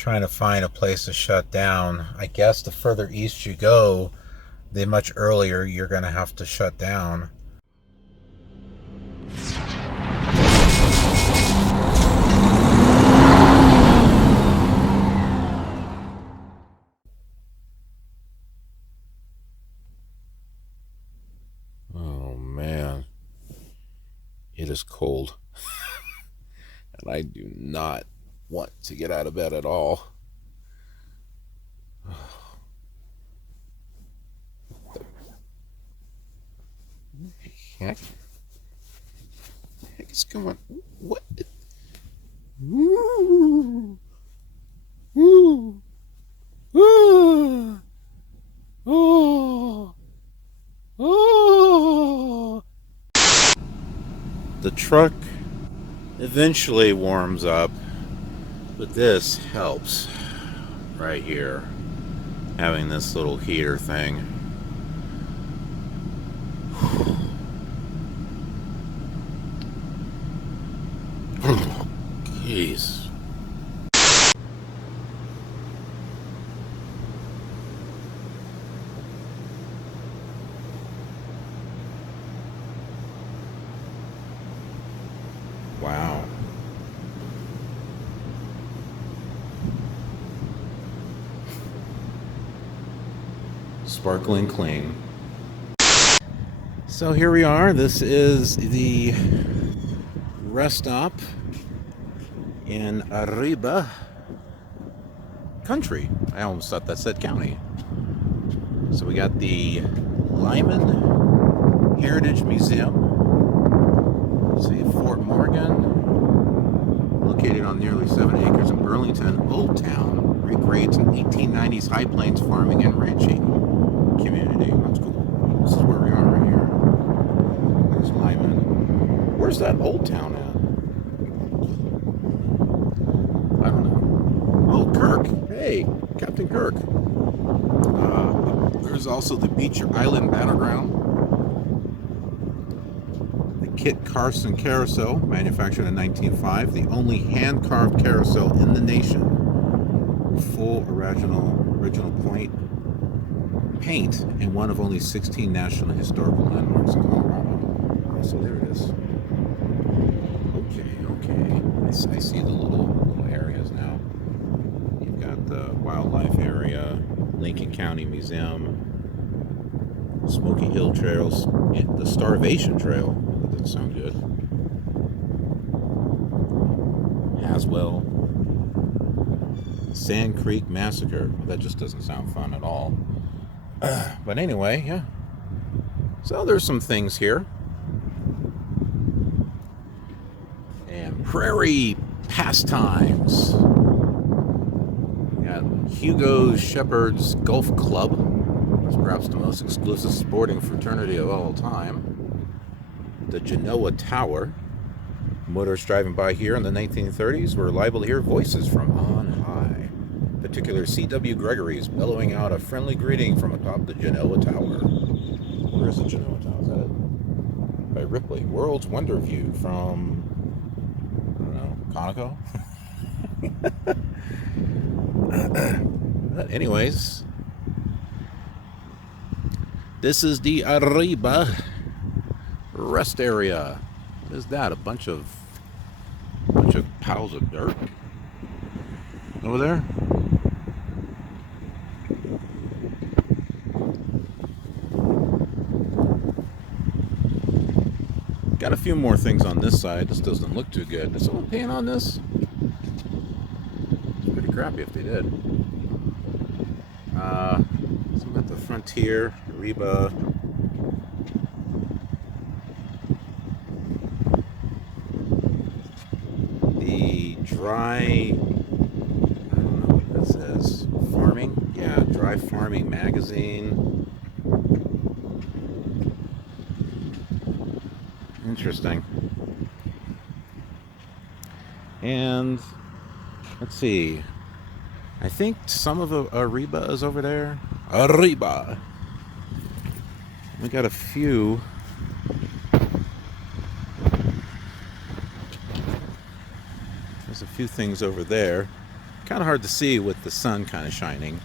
trying to find a place to shut down. I guess the further east you go, the much earlier you're going to have to shut down. Oh man, it is cold. And I do not want to get out of bed at all. Heck? Heck is going? What? Ooh. Ooh. Ooh. Oh. Oh. The truck eventually warms up, but this helps right here, having this little heater thing. Jeez. Wow. Sparkling clean. So here we are. This is the rest stop in Arriba country. I almost thought that said county. So we got the Lyman Heritage Museum. See, Fort Morgan, located on nearly 7 acres in Burlington. Old Town recreates an 1890s High Plains farming and ranching community. That's cool. This is where we are right here. There's Lyman. Where's that Old Town at? I don't know. Oh, Kirk. Hey, Captain Kirk. There's also the Beecher Island Battleground. Kit Carson carousel, manufactured in 1905, the only hand-carved carousel in the nation. Full original point paint, and one of only 16 national historical landmarks in Colorado. So there it is. Okay. I see the little areas now. You've got the wildlife area, Lincoln County Museum, Smoky Hill Trails, and the Starvation Trail. That doesn't sound good. Haswell. Sand Creek Massacre. Well, that just doesn't sound fun at all. But anyway, yeah. So there's some things here. And Prairie Pastimes. We got Hugo Shepherd's Golf Club. It's perhaps the most exclusive sporting fraternity of all time. The Genoa Tower. Motorists driving by here in the 1930s were liable to hear voices from on high. Particular C.W. Gregory's bellowing out a friendly greeting from atop the Genoa Tower. Where is the Genoa Tower? Is that it? By Ripley. World's Wonder View from, I don't know, Conoco? But anyways, this is the Arriba rest area. What is that? A bunch of piles of dirt over there. Got a few more things on this side. This doesn't look too good. Did someone paint on this? It's pretty crappy if they did. So we got the Frontier, Arriba. The Dry, I don't know what that says. Farming? Yeah, Dry Farming Magazine. Interesting. And let's see. I think some of Arriba is over there. Arriba. We got a few. There's a few things over there. Kind of hard to see with the sun kind of shining.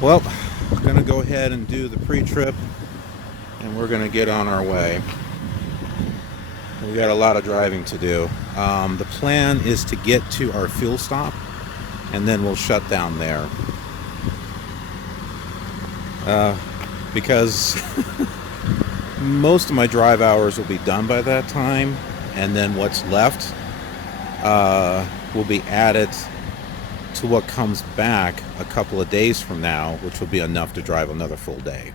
Well, we're going to go ahead and do the pre-trip, and we're going to get on our way. We got a lot of driving to do. The plan is to get to our fuel stop, and then we'll shut down there. Because most of my drive hours will be done by that time, and then what's left will be added to what comes back a couple of days from now, which will be enough to drive another full day.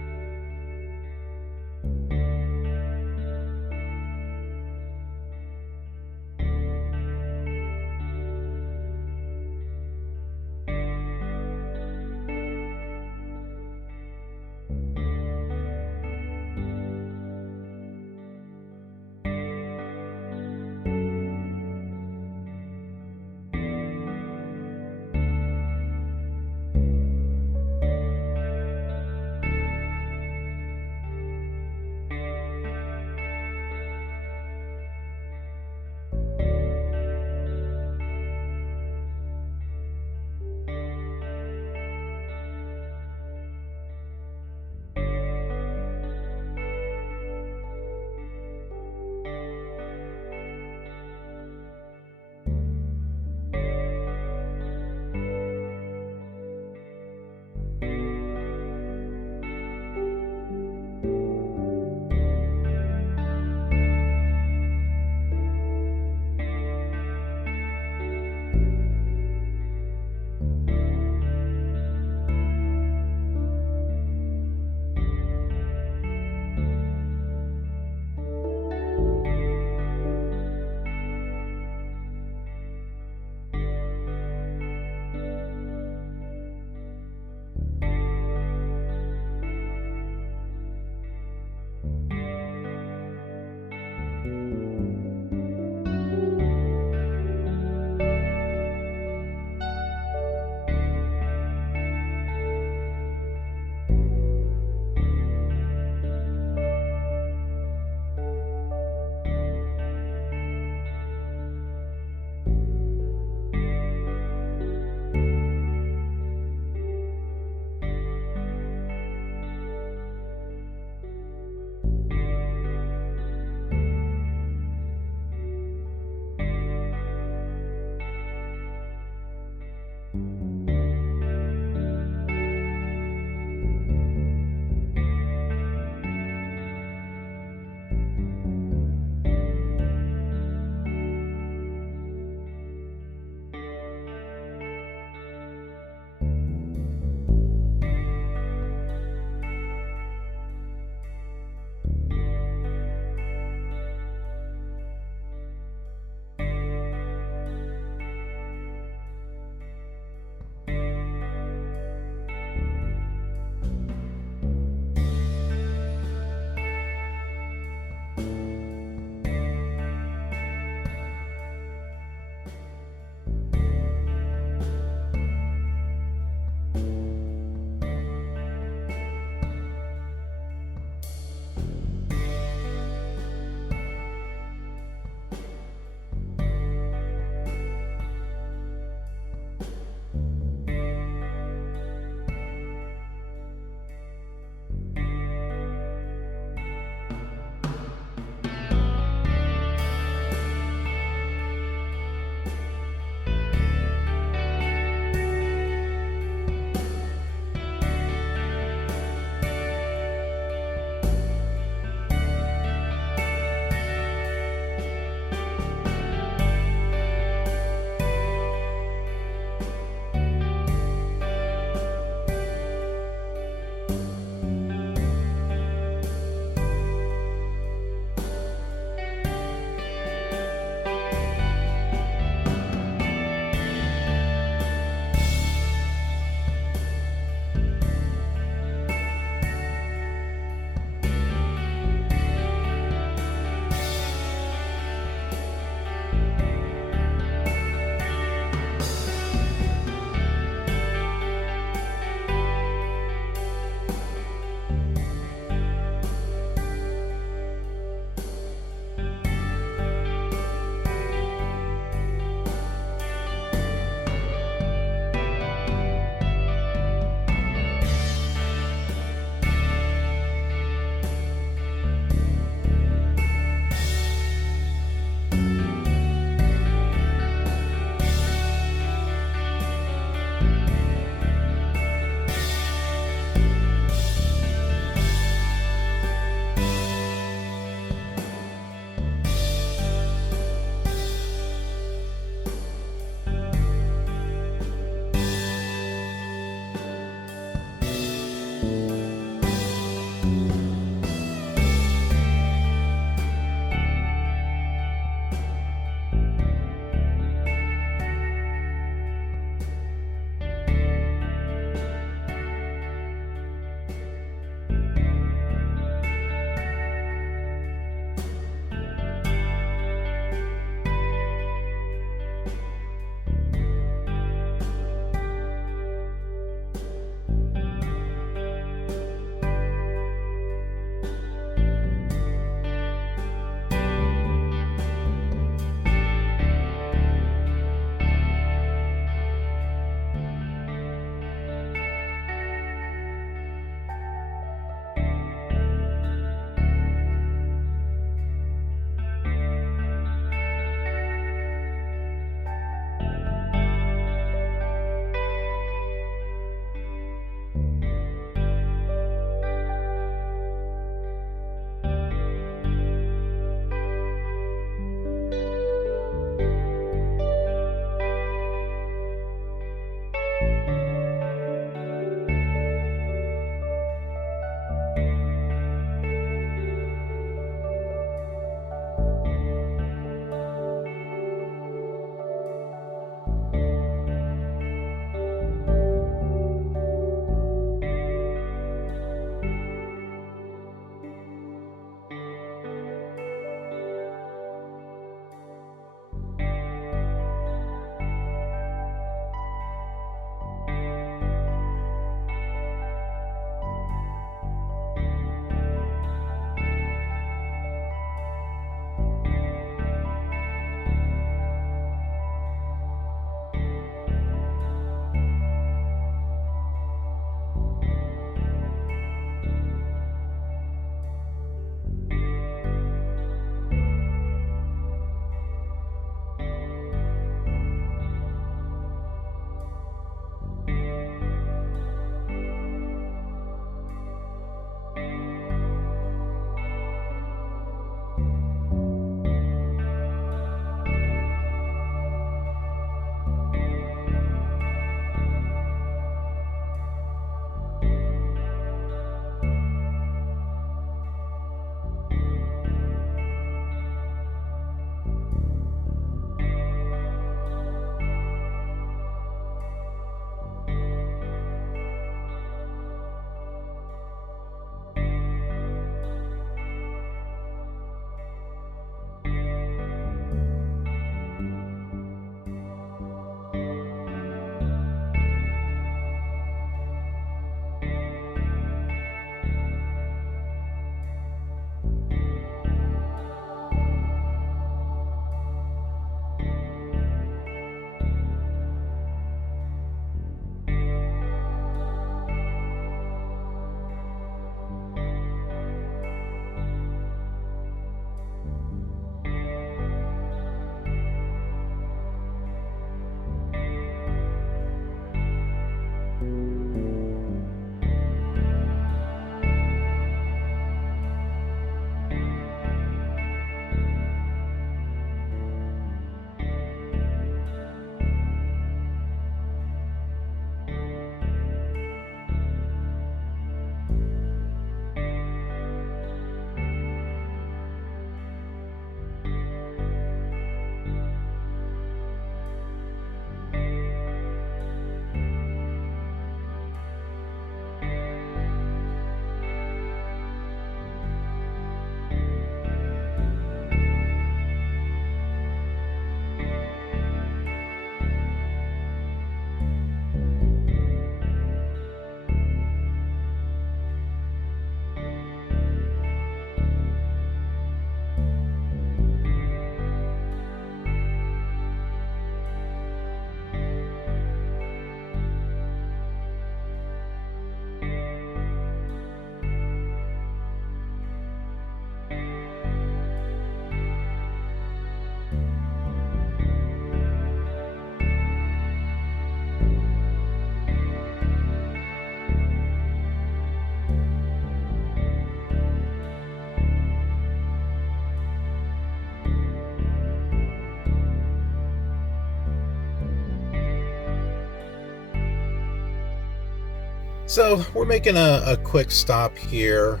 So we're making a quick stop here.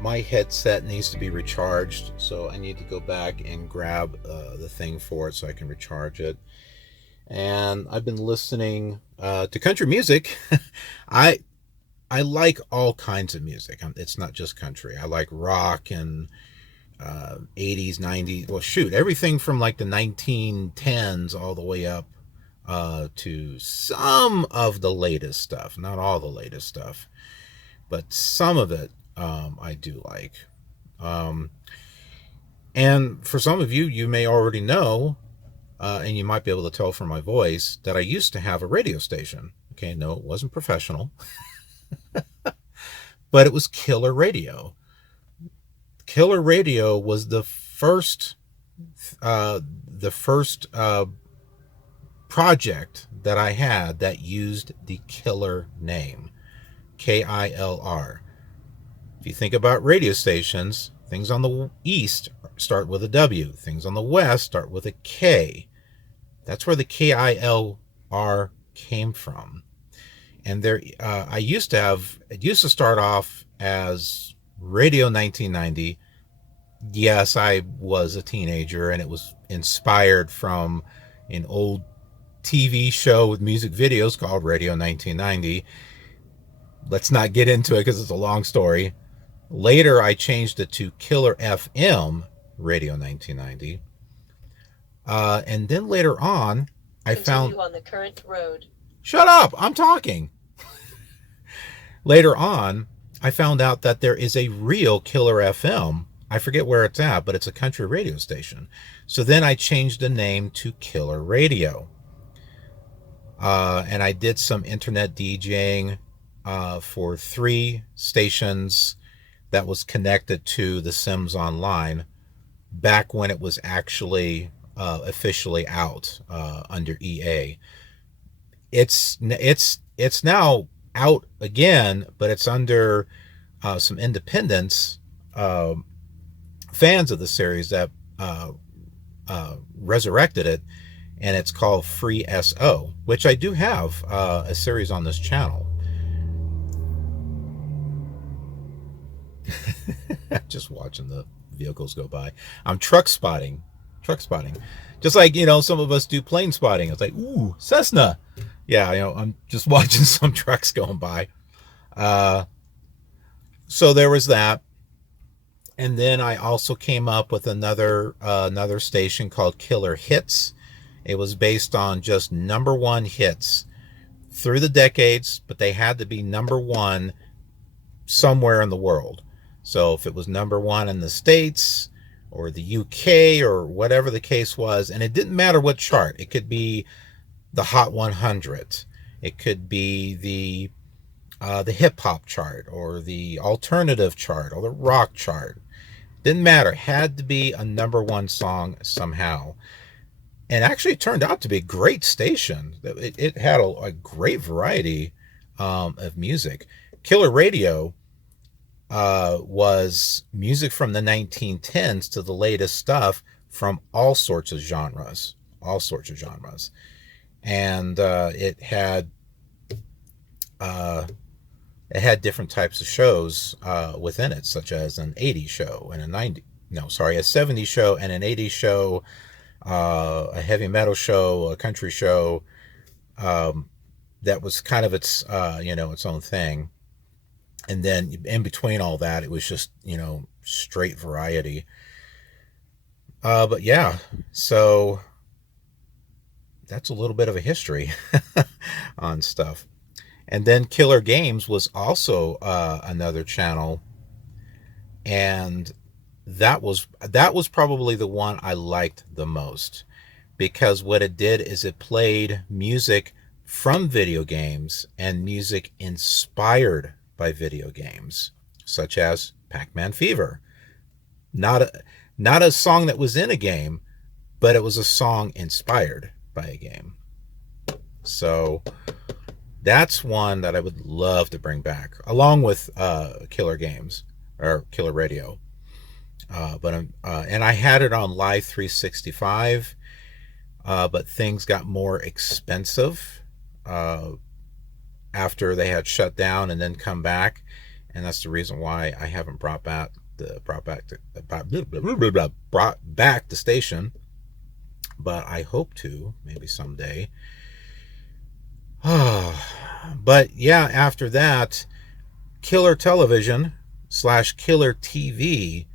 My headset needs to be recharged, so I need to go back and grab the thing for it so I can recharge it. And I've been listening to country music. I like all kinds of music. It's not just country. I like rock and 80s, 90s. Well, shoot, everything from like the 1910s all the way up to some of the latest stuff. Not all the latest stuff, but some of it I do like. And for some of you, you may already know, and you might be able to tell from my voice, that I used to have a radio station. Okay, no, it wasn't professional, but it was KILR Radio. KILR Radio was the first project that I had that used the KILR name, KILR. If you think about radio stations, things on the east start with a W, things on the west start with a K. That's where the KILR came from. And there, it used to start off as Radio 1990. Yes, I was a teenager, and it was inspired from an old TV show with music videos called Radio 1990. Let's not get into it because it's a long story. Later, I changed it to KILR FM Radio 1990. And then later on, I found... on the current road. Shut up! I'm talking! Later on, I found out that there is a real KILR FM. I forget where it's at, but it's a country radio station. So then I changed the name to KILR Radio. And I did some internet DJing for 3 stations that was connected to the Sims Online back when it was actually officially out under EA. It's now out again, but it's under some independents, fans of the series that resurrected it, and it's called Free SO, which I do have a series on this channel. Just watching the vehicles go by. I'm truck spotting. Just like, some of us do plane spotting. It's like, ooh, Cessna. Yeah, I'm just watching some trucks going by. So there was that. And then I also came up with another station called KILR Hits. It was based on just #1 hits through the decades, but they had to be #1 somewhere in the world. So if it was #1 in the States or the UK or whatever the case was, and it didn't matter what chart. It could be the Hot 100. It could be the hip hop chart or the alternative chart or the rock chart. Didn't matter. Had to be a #1 song somehow. And actually it turned out to be a great station. It had a great variety of music. KILR Radio was music from the 1910s to the latest stuff from all sorts of genres. And it had different types of shows within it, such as an 80s show and a 70s show and an 80s show, a heavy metal show, a country show. That was kind of its own thing. And then in between all that, it was just, straight variety. But yeah, so that's a little bit of a history on stuff. And then KILR Games was also another channel. And that was probably the one I liked the most, because what it did is it played music from video games and music inspired by video games, such as Pac-Man Fever. Not a song that was in a game, but it was a song inspired by a game. So that's one that I would love to bring back, along with KILR Games or KILR Radio. And I had it on Live 365, but things got more expensive. after they had shut down and then come back, and that's the reason why I haven't brought back the station, but I hope to maybe someday. But yeah, after that, KILR Television / KILR TV,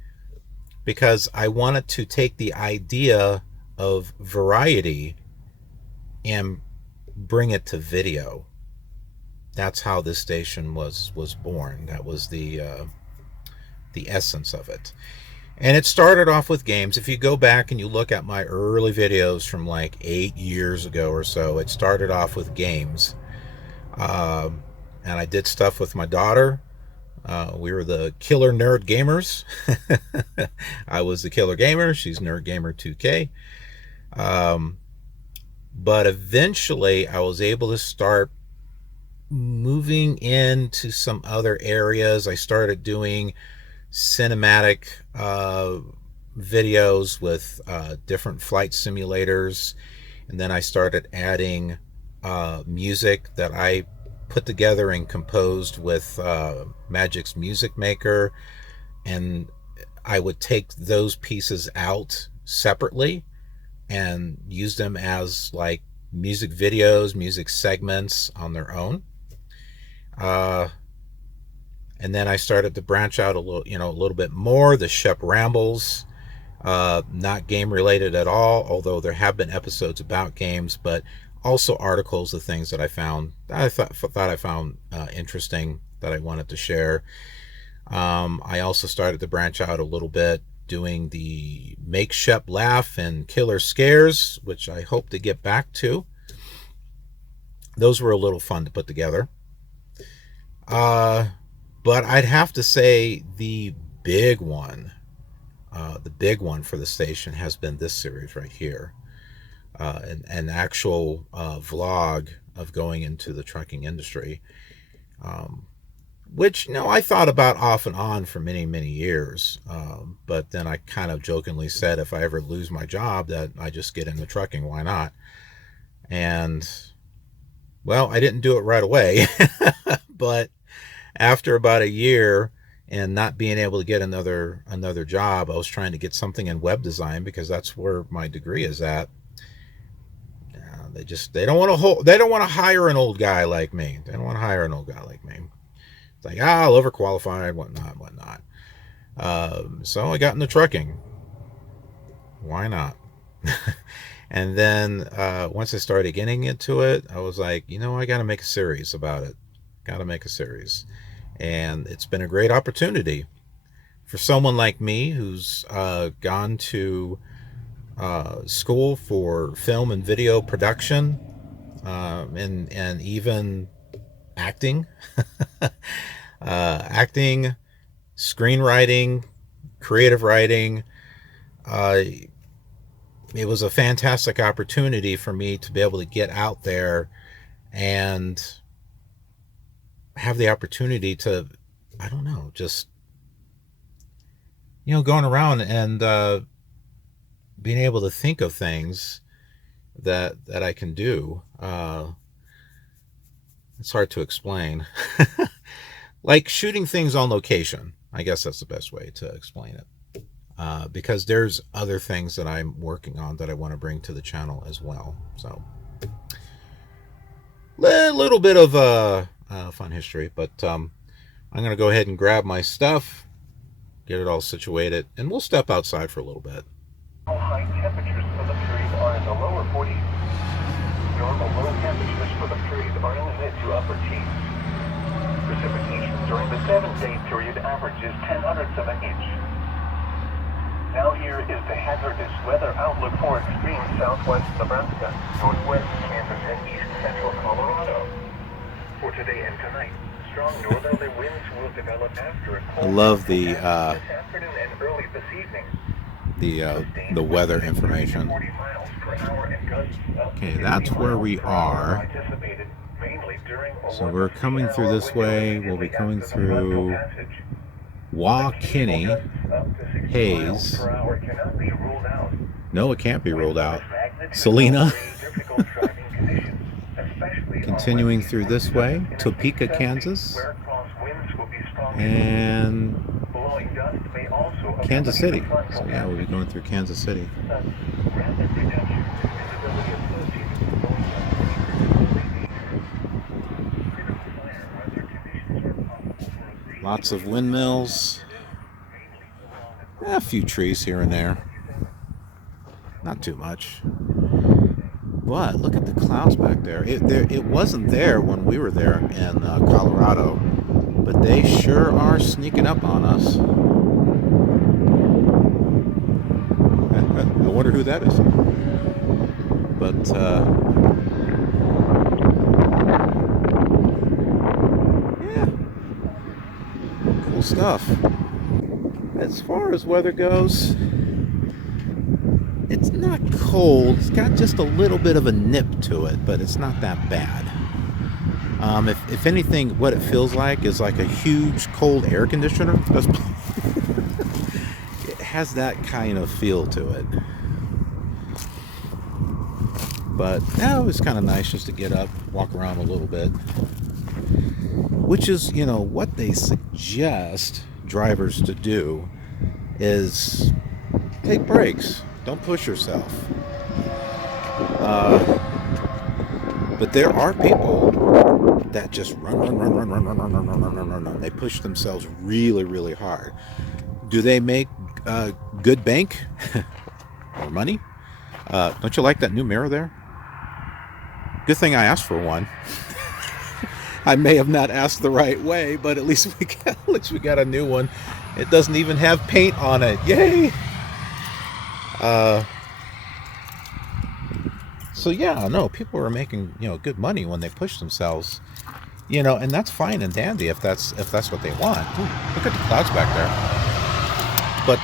because I wanted to take the idea of variety and bring it to video. That's how this station was born. That was the essence of it. And it started off with games. If you go back and you look at my early videos from like 8 years ago or so, it started off with games. And I did stuff with my daughter. We were the KILR Nerd Gamers. I was the KILR Gamer. She's Nerd Gamer 2K. But eventually I was able to start moving into some other areas. I started doing cinematic videos with different flight simulators, and then I started adding music that I put together and composed with Magic's Music Maker, and I would take those pieces out separately and use them as like music videos, music segments on their own. And then I started to branch out a little bit more. The Shep Rambles, not game related at all, although there have been episodes about games, but also articles of things that I found I found interesting that I wanted to share. I also started to branch out a little bit, doing the Make Shep Laugh and KILR Scares, which I hope to get back to. Those were a little fun to put together. But I'd have to say the big one for the station has been this series right here. An actual vlog of going into the trucking industry, which, I thought about off and on for many, many years. But then I kind of jokingly said, if I ever lose my job, that I just get into trucking. Why not? And, well, I didn't do it right away. But after about a year and not being able to get another job, I was trying to get something in web design because that's where my degree is at. They don't want to hire an old guy like me. They don't want to hire an old guy like me. It's like, I'll overqualified, whatnot. So I got into trucking. Why not? And then once I started getting into it, I was like, I got to make a series about it. Got to make a series. And it's been a great opportunity for someone like me who's gone to school for film and video production, and even acting, acting, screenwriting, creative writing. It was a fantastic opportunity for me to be able to get out there and have the opportunity to, I don't know, just, going around and being able to think of things that I can do. It's hard to explain. Like shooting things on location. I guess that's the best way to explain it. Because there's other things that I'm working on that I want to bring to the channel as well. So, a little bit of fun history, but I'm going to go ahead and grab my stuff, get it all situated, and we'll step outside for a little bit. High temperatures for the period are in the lower 40s. Normal low temperatures for the period are in the mid to upper teens. Precipitation during the 7-day period averages 0.10 of an inch. Now here is the hazardous weather outlook for extreme southwest Nebraska, northwest Kansas, and east central Colorado. For today and tonight, strong northerly winds will develop after a cold. I love the this afternoon and early this evening. The weather information. Okay, that's where we are. So we're coming through this way. We'll be coming through Kinney, Hayes. No, it can't be ruled out. Selena. Continuing through this way, Topeka, Kansas, and Kansas City. So yeah, we'll be going through Kansas City. Lots of windmills. A few trees here and there. Not too much. But look at the clouds back there. It wasn't there when we were there in Colorado, but they sure are sneaking up on us. I wonder who that is. But yeah, cool stuff. As far as weather goes, it's not cold. It's got just a little bit of a nip to it, but it's not that bad. If anything, what it feels like is like a huge cold air conditioner. It has that kind of feel to it. But yeah, it was kind of nice just to get up, walk around a little bit. Which is, you know, what they suggest drivers to do is take breaks. Don't push yourself. But there are people that just run. They push themselves really, really hard. Do they make good bank or money? Don't you like that new mirror there? Good thing I asked for one. I may have not asked the right way, but at least we got a new one. It doesn't even have paint on it. Yay! So yeah, no, people are making, you know, good money when they push themselves, you know, and that's fine and dandy if that's what they want. Ooh, look at the clouds back there. But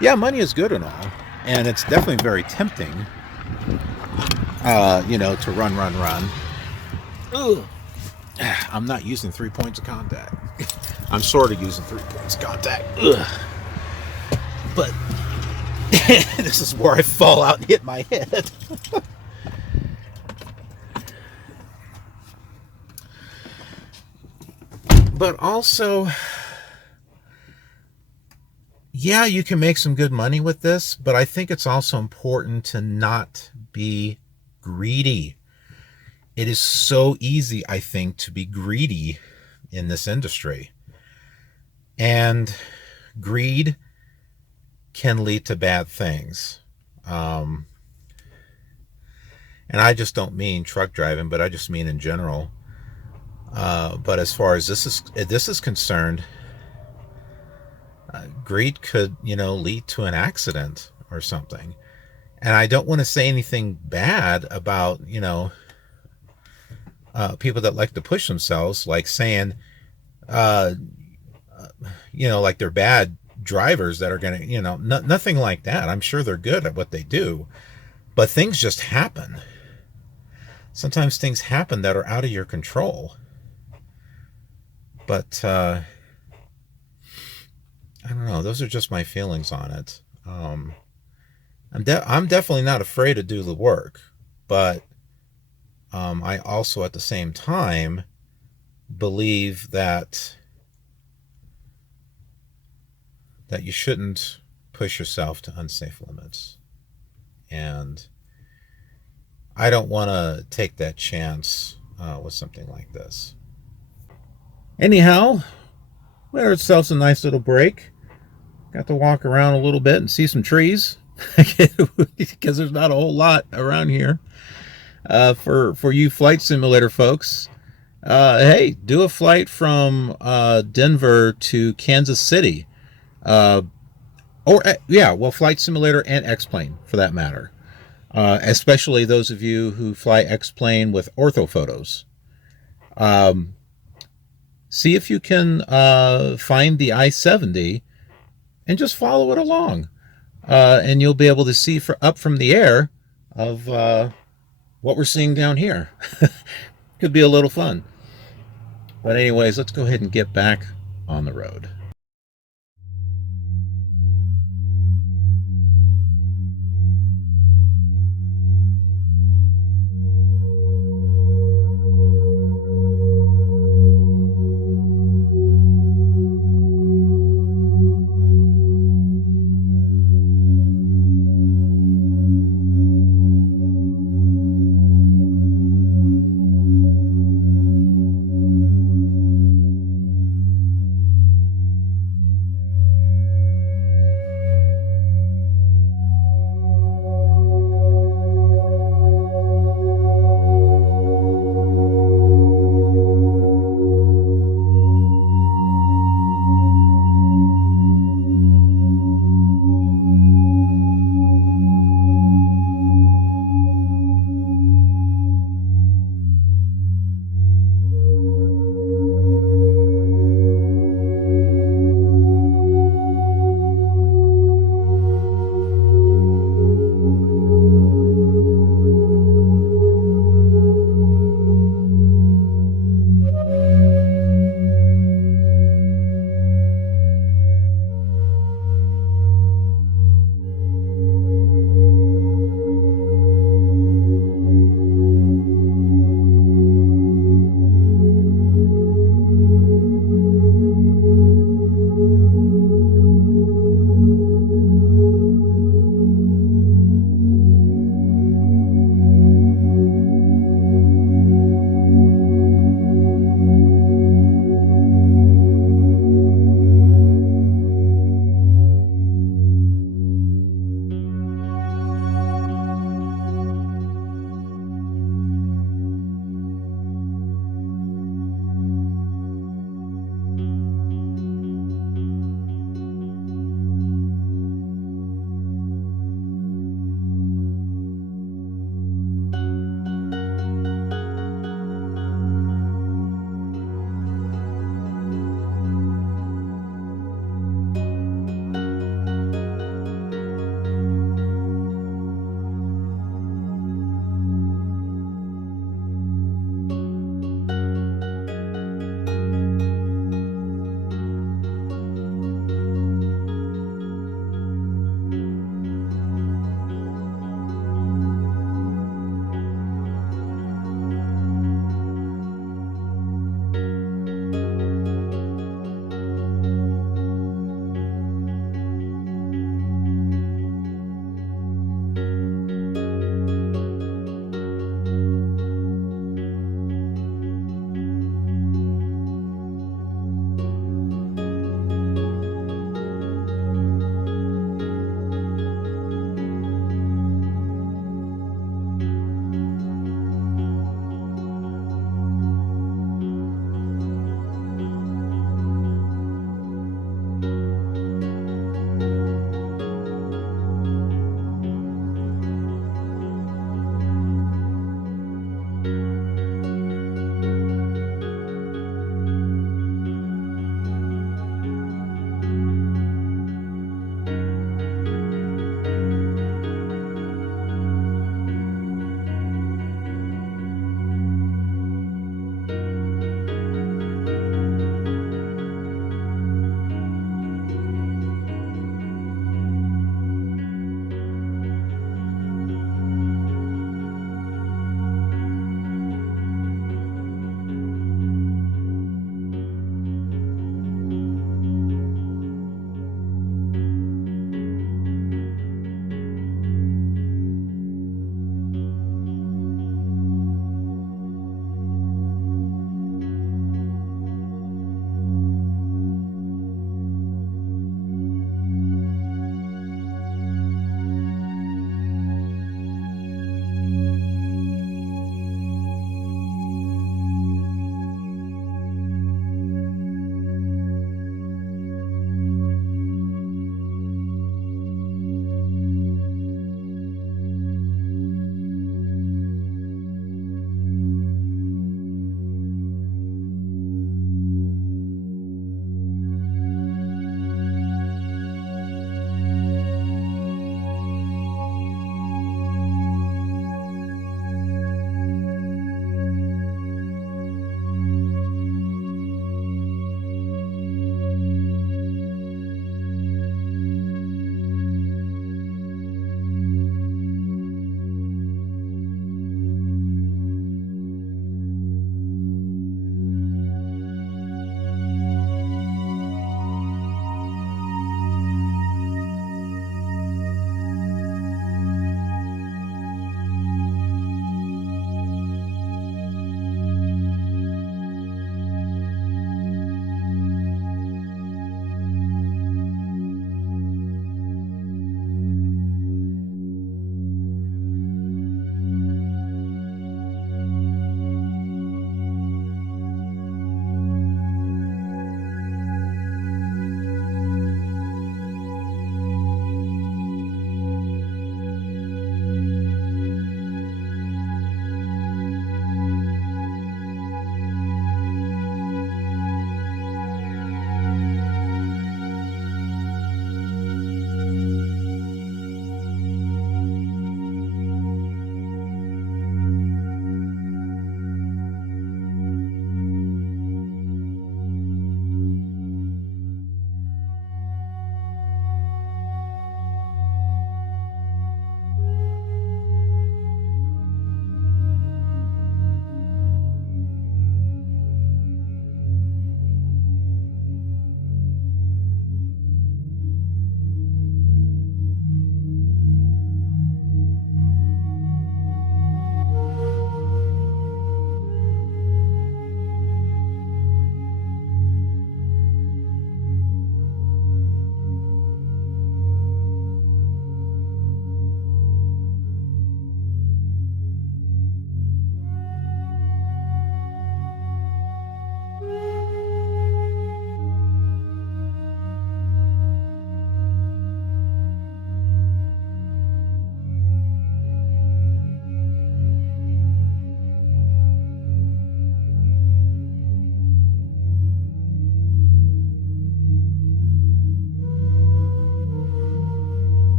yeah, money is good and all, and it's definitely very tempting, you know, to run. Ugh. I'm not using 3 points of contact. I'm sort of using 3 points of contact. Ugh. But this is where I fall out and hit my head. But also, yeah, you can make some good money with this, but I think it's also important to not be greedy. It is so easy, I think, to be greedy in this industry. And greed can lead to bad things. And I just don't mean truck driving, but I just mean in general. But as far as this is concerned, greed could, you know, lead to an accident or something. And I don't want to say anything bad about, you know, people that like to push themselves, like saying, you know, like they're bad drivers that are going to, you know, nothing like that. I'm sure they're good at what they do, but things just happen. Sometimes things happen that are out of your control. But I don't know. Those are just my feelings on it. I'm definitely not afraid to do the work, but I also at the same time believe that you shouldn't push yourself to unsafe limits. And I don't want to take that chance with something like this. Anyhow, we had ourselves a nice little break. Got to walk around a little bit and see some trees because there's not a whole lot around here. For you flight simulator folks, hey, do a flight from Denver to Kansas City. Flight simulator and X-Plane for that matter. Especially those of you who fly X-Plane with orthophotos. See if you can find the I-70 and just follow it along. And you'll be able to see up from the air of what we're seeing down here. Could be a little fun. But anyways, let's go ahead and get back on the road.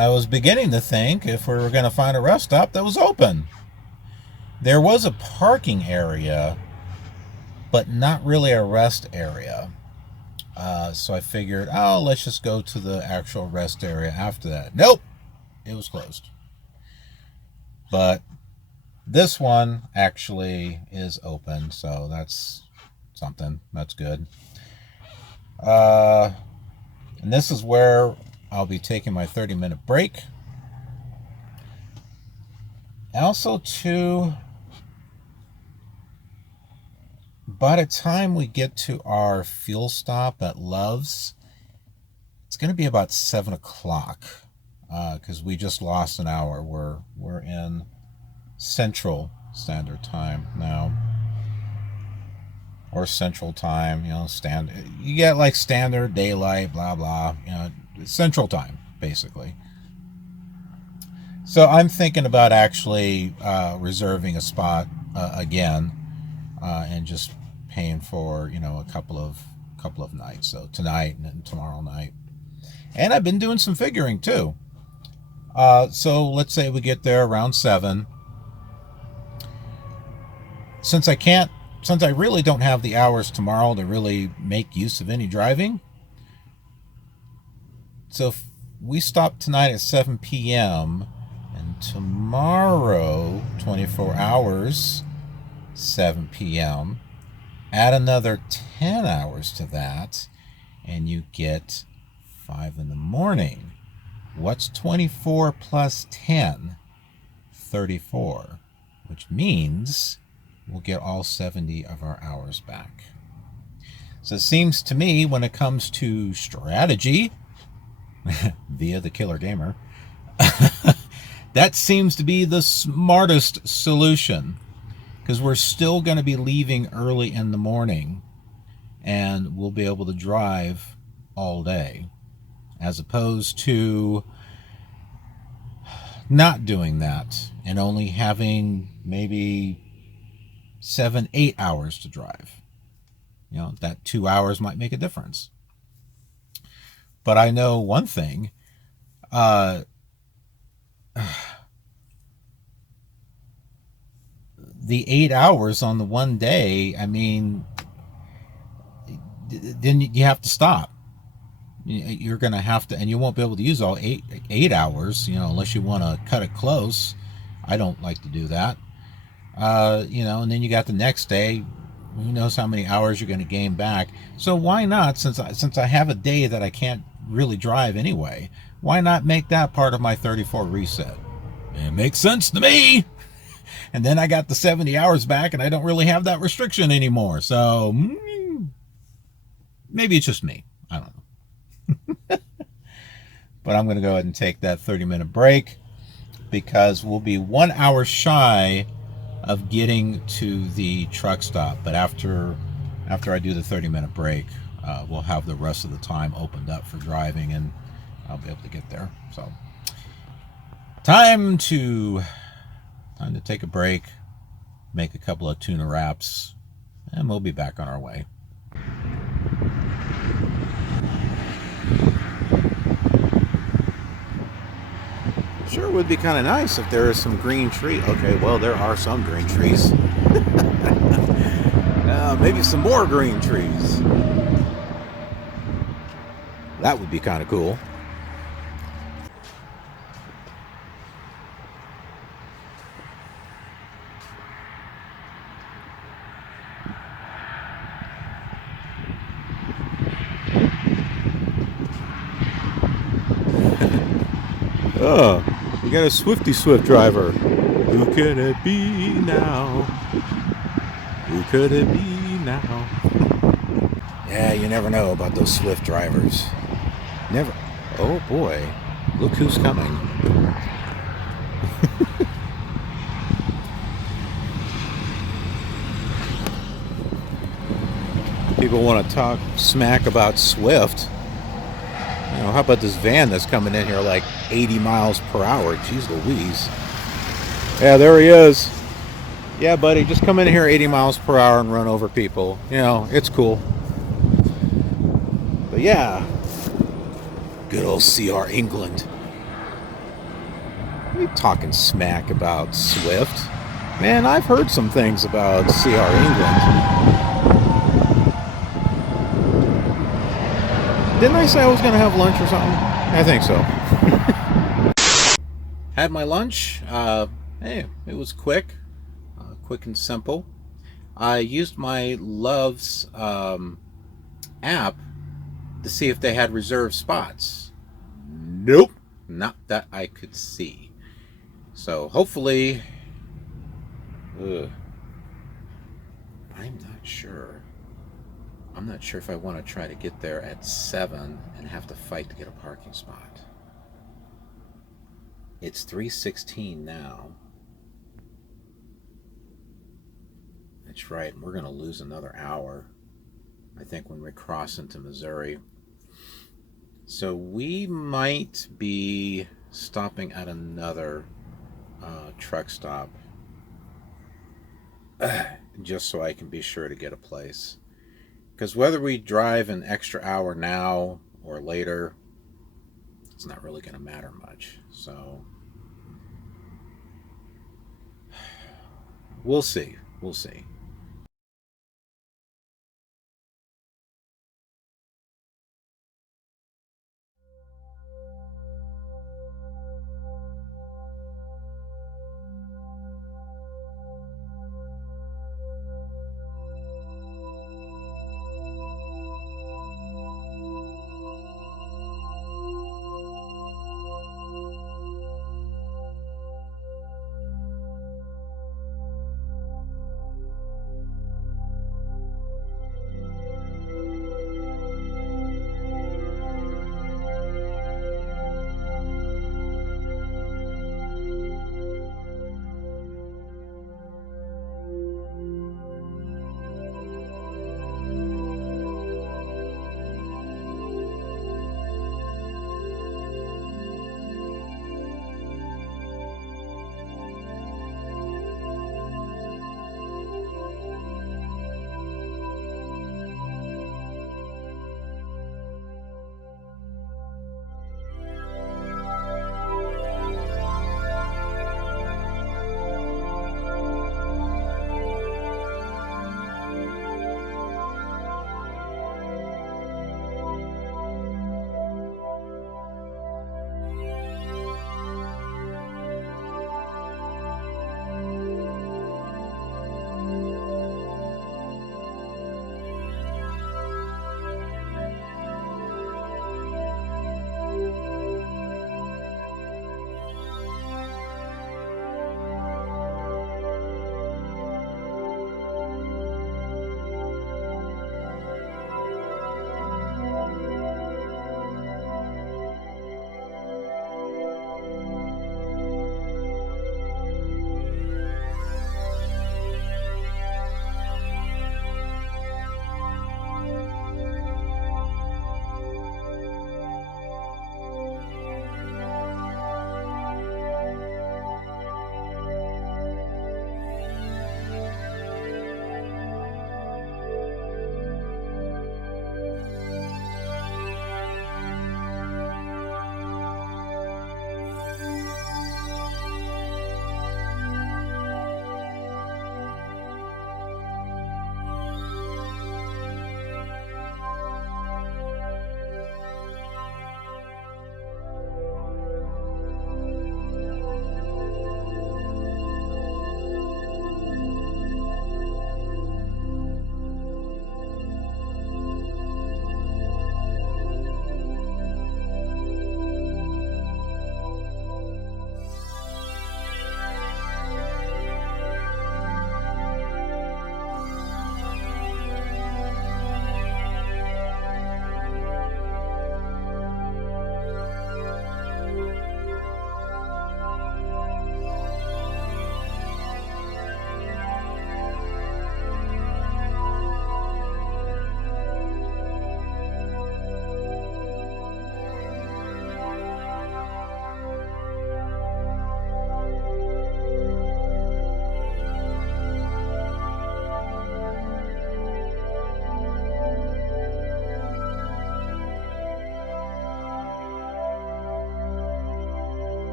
I was beginning to think if we were going to find a rest stop that was open. There was a parking area, but not really a rest area. So I figured, oh, let's just go to the actual rest area after that. Nope, it was closed. But this one actually is open, so that's something. That's good. And this is where I'll be taking my 30-minute break. Also, too, by the time we get to our fuel stop at Love's, it's going to be about 7 o'clock because we just lost an hour. We're in Central Standard Time now, or Central Time. You know, you get like Standard, Daylight, blah blah. You know, Central Time basically. So I'm thinking about actually reserving a spot again and just paying for, you know, a couple of nights. So tonight and tomorrow night. And I've been doing some figuring too. So let's say we get there around 7. Since I really don't have the hours tomorrow to really make use of any driving. So if we stop tonight at 7 p.m. and tomorrow, 24 hours, 7 p.m., add another 10 hours to that, and you get 5 in the morning. What's 24 plus 10? 34, which means we'll get all 70 of our hours back. So it seems to me when it comes to strategy, via the Killer Gamer, that seems to be the smartest solution. Because we're still going to be leaving early in the morning and we'll be able to drive all day, as opposed to not doing that and only having maybe 7-8 hours to drive. You know, that 2 hours might make a difference. But I know one thing, the 8 hours on the one day, I mean, then you have to stop. You're going to have to, and you won't be able to use all eight hours, you know, unless you want to cut it close. I don't like to do that. You know, and then you got the next day, who knows how many hours you're going to gain back. So why not, since I have a day that I can't really drive anyway, why not make that part of my 34 reset? It makes sense to me. And then I got the 70 hours back and I don't really have that restriction anymore. So maybe it's just me. I don't know. But I'm going to go ahead and take that 30-minute break because we'll be 1 hour shy of getting to the truck stop. But after I do the 30-minute break, we'll have the rest of the time opened up for driving and I'll be able to get there. So time to take a break, make a couple of tuna wraps, and we'll be back on our way. Sure would be kind of nice if there is some green tree. Okay, well, there are some green trees. Maybe some more green trees. That would be kind of cool. Oh, we got a Swifty Swift driver. Who could it be now? Who could it be now? Yeah, you never know about those Swift drivers. Never. Oh boy, look who's coming. People want to talk smack about Swift. You know, how about this van that's coming in here like 80 miles per hour? Jeez Louise. Yeah, there he is. Yeah, buddy, just come in here 80 miles per hour and run over people. You know, it's cool. But yeah, good old CR England. You talking smack about Swift? Man, I've heard some things about CR England. Didn't I say I was going to have lunch or something? I think so. Had my lunch. Hey, it was quick. Quick and simple. I used my Love's app to see if they had reserved spots. Nope. Not that I could see. So hopefully... I'm not sure. I'm not sure if I want to try to get there at 7 and have to fight to get a parking spot. It's 3:16 now. That's right. We're going to lose another hour, I think, when we cross into Missouri. So we might be stopping at another truck stop just so I can be sure to get a place. Because whether we drive an extra hour now or later, it's not really going to matter much. So we'll see. We'll see.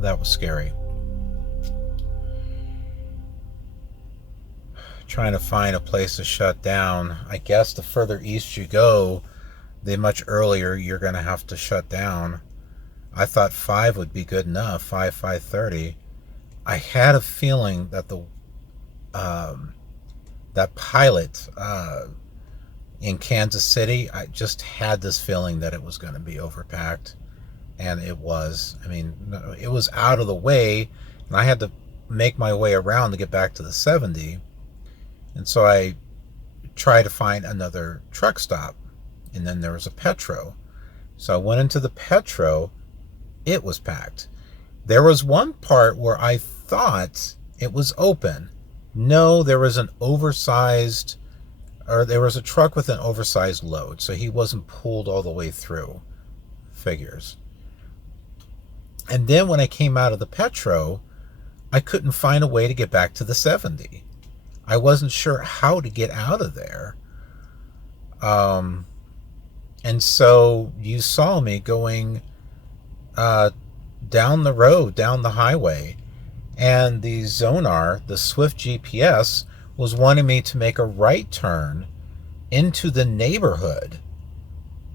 that was scary. Trying to find a place to shut down. I guess the further east you go, the much earlier you're going to have to shut down. I thought 5 would be good enough, 5:30. I had a feeling that that pilot in Kansas City, I just had this feeling that it was going to be overpacked, and it was. I mean, it was out of the way, and I had to make my way around to get back to the 70, and so I tried to find another truck stop, and then there was a Petro. So I went into the Petro. It was packed. There was one part where I thought it was open. No, there was an oversized, or there was a truck with an oversized load, so he wasn't pulled all the way through. Figures. And then when I came out of the Petro, I couldn't find a way to get back to the 70. I wasn't sure how to get out of there. And so you saw me going down the road, down the highway, and the Zonar, the Swift GPS, was wanting me to make a right turn into the neighborhood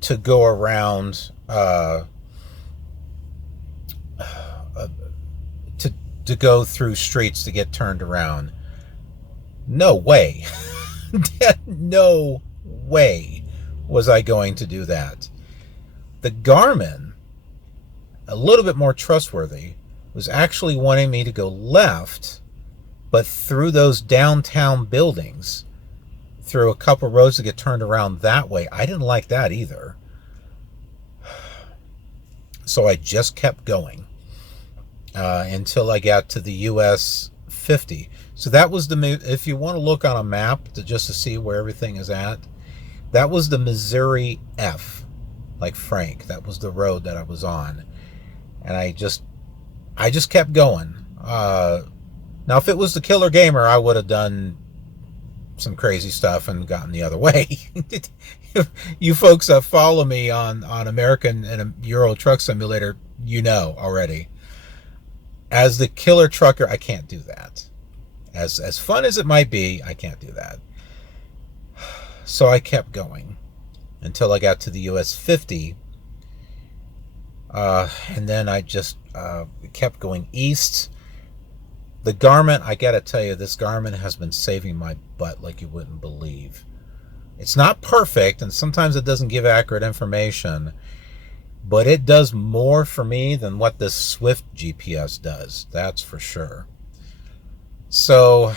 to go around to go through streets to get turned around. No way. No way was I going to do that. The Garmin, a little bit more trustworthy, was actually wanting me to go left, but through those downtown buildings, through a couple roads to get turned around that way. I didn't like that either. So I just kept going until I got to the US 50. So that was if you want to look on a map just to see where everything is at, that was the Missouri F, like Frank. That was the road that I was on. And I just kept going. Now, if it was the Killer Gamer, I would have done some crazy stuff and gotten the other way. You folks that follow me on American and Euro Truck Simulator, you know already. As the killer trucker, I can't do that. As fun as it might be, I can't do that. So I kept going until I got to the US 50. And then I just kept going east. The Garmin, I gotta tell you, this Garmin has been saving my butt like you wouldn't believe. It's not perfect, and sometimes it doesn't give accurate information, but it does more for me than what this Swift GPS does. That's for sure. So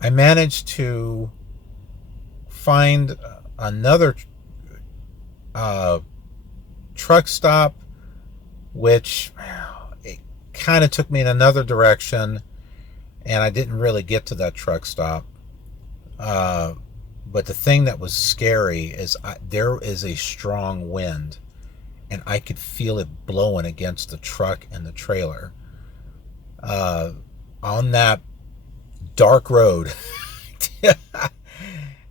I managed to find another truck stop, which it kind of took me in another direction, and I didn't really get to that truck stop. But the thing that was scary is there is a strong wind, and I could feel it blowing against the truck and the trailer on that dark road.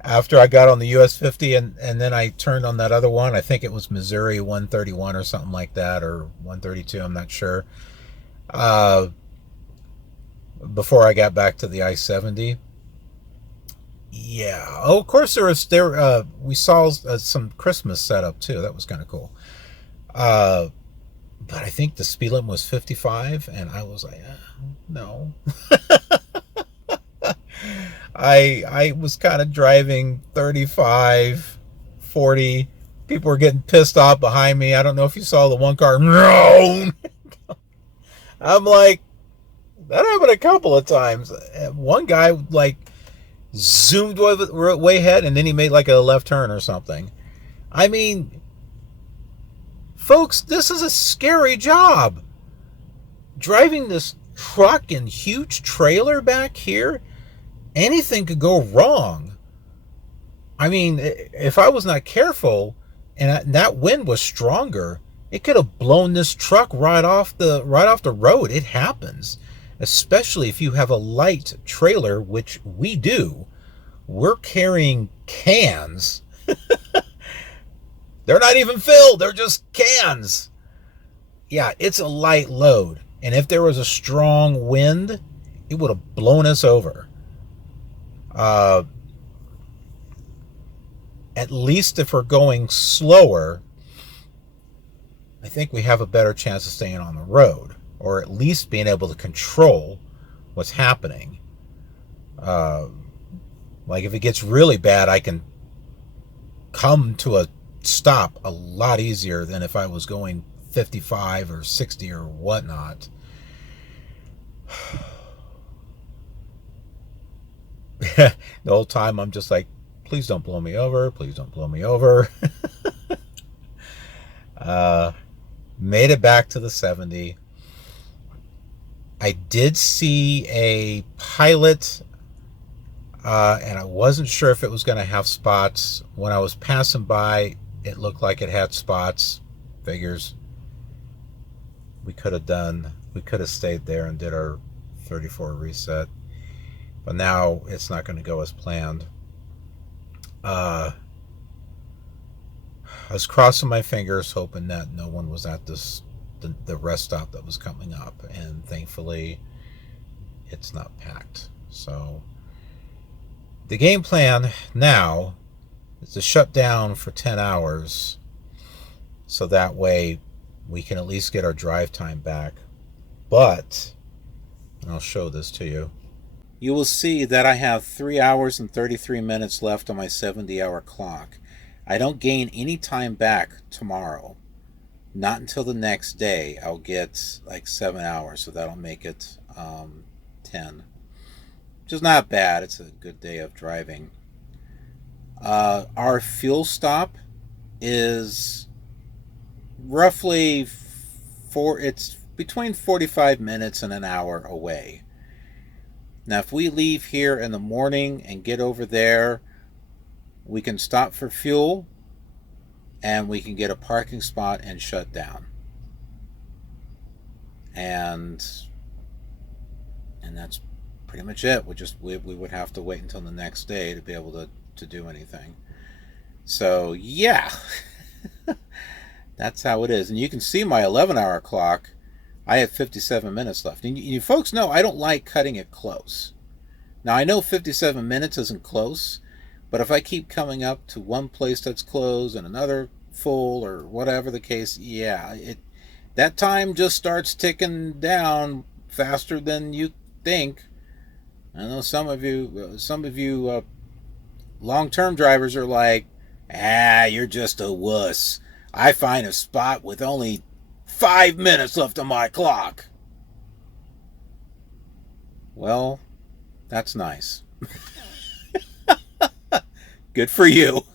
After I got on the US 50 and then I turned on that other one, I think it was Missouri 131 or something like that, or 132, I'm not sure, before I got back to the I-70. Yeah. Oh, of course we saw some Christmas setup too. That was kind of cool. But I think the speed limit was 55, and I was like, no. I was kind of driving 35, 40. People were getting pissed off behind me. I don't know if you saw the one car. No. I'm like, that happened a couple of times. One guy like zoomed way ahead, and then he made like a left turn or something. I mean, folks, this is a scary job. Driving this truck and huge trailer back here, anything could go wrong. I mean, if I was not careful and that wind was stronger, it could have blown this truck right off the road. It happens, especially if you have a light trailer, which we do. We're carrying cans. They're not even filled. They're just cans. yeah, it's a light load. And if there was a strong wind, it would have blown us over. At least if we're going slower, I think we have a better chance of staying on the road, or at least being able to control what's happening. Like if it gets really bad, I can come to a stop a lot easier than if I was going 55 or 60 or whatnot. The whole time I'm just like, please don't blow me over. Please don't blow me over. Made it back to the 70. I did see a pilot, and I wasn't sure if it was going to have spots. When I was passing by, it looked like it had spots. Figures. We could have stayed there and did our 34 reset. But now it's not going to go as planned. I was crossing my fingers, hoping that no one was at the rest stop that was coming up, and thankfully it's not packed. So the game plan now is to shut down for 10 hours, so that way we can at least get our drive time back. But, and I'll show this to you, you will see that I have 3 hours and 33 minutes left on my 70-hour clock. I don't gain any time back tomorrow. Not until the next day. I'll get like 7 hours, so that'll make it 10. Which is not bad. It's a good day of driving. Our fuel stop is roughly it's between 45 minutes and an hour away. Now, if we leave here in the morning and get over there, we can stop for fuel and we can get a parking spot and shut down. And that's pretty much it. We would have to wait until the next day to be able to do anything. So, yeah. That's how it is. And you can see my 11-hour clock. I have 57 minutes left. And you folks know I don't like cutting it close. Now, I know 57 minutes isn't close, but if I keep coming up to one place that's closed and another full or whatever the case, yeah, that time just starts ticking down faster than you think. I know some of you long-term drivers are like, you're just a wuss. I find a spot with only 5 minutes left on my clock. Well, that's nice. Good for you.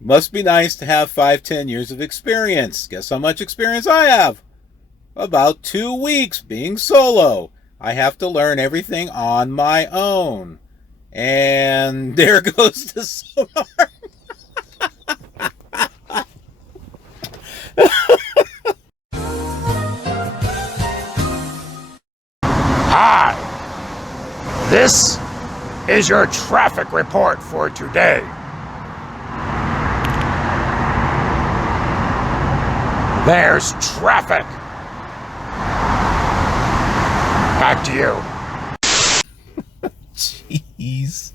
Must be nice to have 5-10 years of experience. Guess how much experience I have? About 2 weeks being solo. I have to learn everything on my own. And there goes the sonar. Hi, this is your traffic report for today. There's traffic. Back to you. Jeez.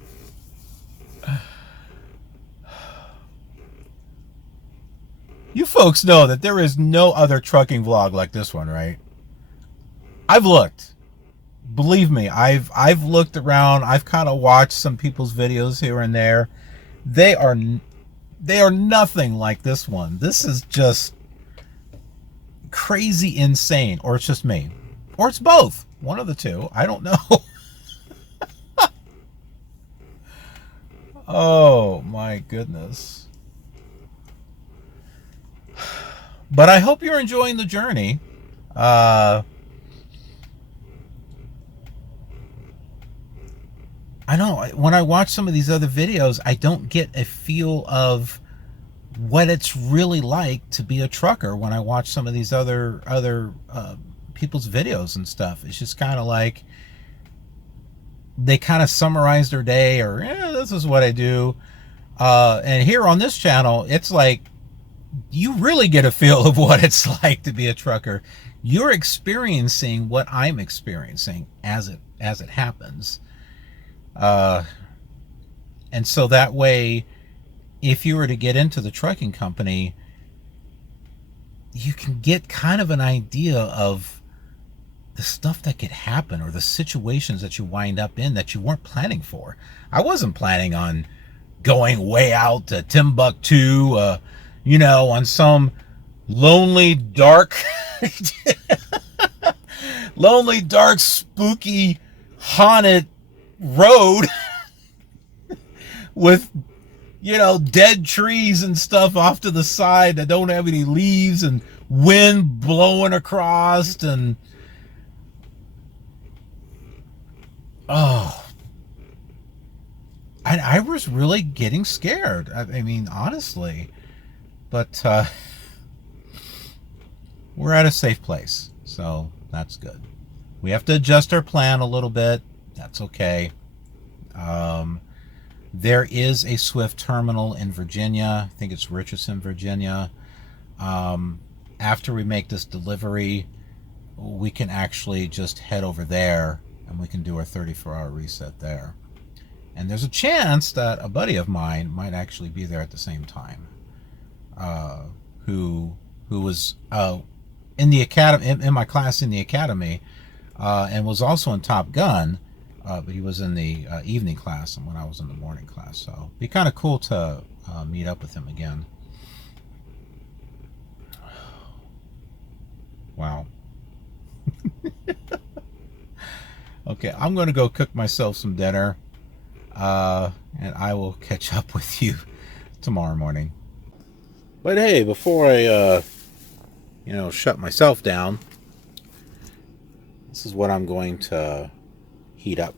You folks know that there is no other trucking vlog like this one, right? I've looked. Believe me, I've looked around. I've kind of watched some people's videos here and there. They are nothing like this one. This is just crazy insane, or it's just me, or it's both. One of the two. I don't know. Oh my goodness. But I hope you're enjoying the journey. I know when I watch some of these other videos, I don't get a feel of what it's really like to be a trucker when I watch some of these other people's videos and stuff. It's just kind of like they kind of summarize their day, or this is what I do. And here on this channel, it's like you really get a feel of what it's like to be a trucker. You're experiencing what I'm experiencing as it happens. And so that way, if you were to get into the trucking company, you can get kind of an idea of the stuff that could happen, or the situations that you wind up in that you weren't planning for. I wasn't planning on going way out to Timbuktu, on some lonely, dark, spooky, haunted road with, dead trees and stuff off to the side that don't have any leaves, and wind blowing across, and I was really getting scared. I mean, honestly. But we're at a safe place, so that's good. We have to adjust our plan a little bit. That's okay. There is a Swift terminal in Virginia. I think it's Richardson, Virginia. After we make this delivery, we can actually just head over there, and we can do our 34-hour reset there. And there's a chance that a buddy of mine might actually be there at the same time, who was in the academy, in my class in the academy, and was also in Top Gun, but he was in the evening class, and when I was in the morning class. So it'd be kind of cool to meet up with him again. Wow. Okay, I'm going to go cook myself some dinner, and I will catch up with you tomorrow morning. But hey, before I, shut myself down, this is what I'm going to heat up.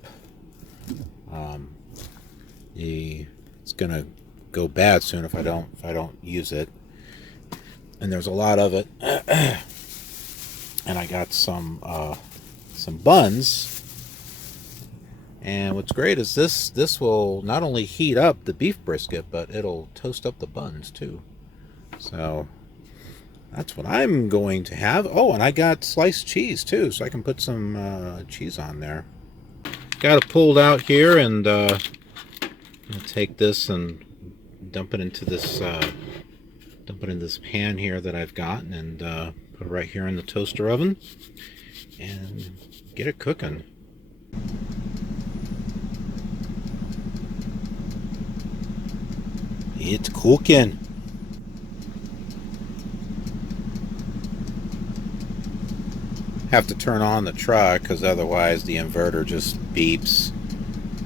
It's going to go bad soon if I don't use it, and there's a lot of it. And I got some buns. And what's great is this will not only heat up the beef brisket, but it'll toast up the buns too. So that's what I'm going to have. Oh, and I got sliced cheese too, so I can put some cheese on there. Got it pulled out here, and I'll take this and dump it into this pan here that I've gotten, and put it right here in the toaster oven and get it cooking. It's cooking. Have to turn on the truck because otherwise the inverter just beeps,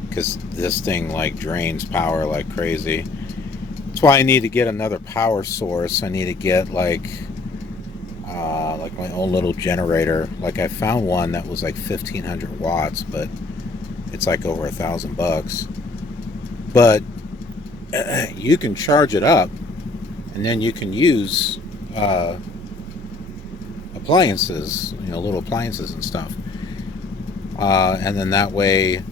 because this thing like drains power like crazy. That's why I need to get another power source. I need to get like my own little generator. Like I found one that was like 1500 watts, but it's like over $1,000. But you can charge it up, and then you can use appliances, little appliances and stuff, and then that way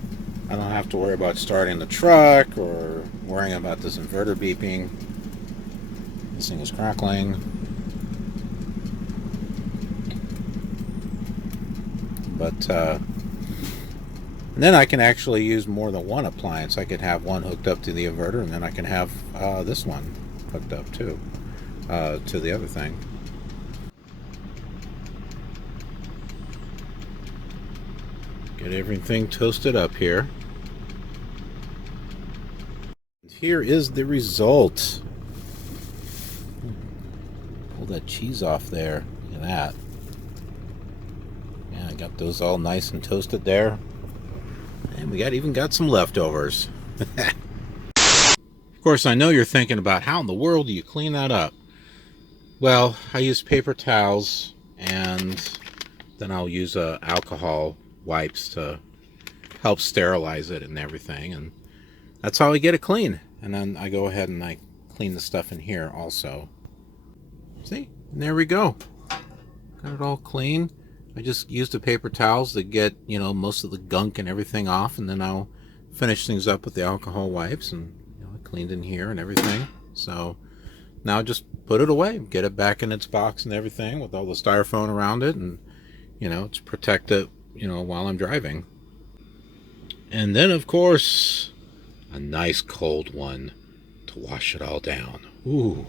I don't have to worry about starting the truck or worrying about this inverter beeping. This thing is crackling. But and then I can actually use more than one appliance. I could have one hooked up to the inverter, and then I can have this one hooked up too to the other thing. Get everything toasted up here. Here is the result. Pull that cheese off there. Look at that. Yeah, I got those all nice and toasted there. And we even got some leftovers. Of course, I know you're thinking about how in the world do you clean that up? Well, I use paper towels, and then I'll use alcohol wipes to help sterilize it and everything, and that's how I get it clean. And then I go ahead and I clean the stuff in here also. See? And there we go. Got it all clean. I just use the paper towels to get, most of the gunk and everything off, and then I'll finish things up with the alcohol wipes, and I cleaned in here and everything. So now just put it away, get it back in its box and everything with all the styrofoam around it, and to protect it, while I'm driving. And then, of course, a nice cold one to wash it all down. Ooh.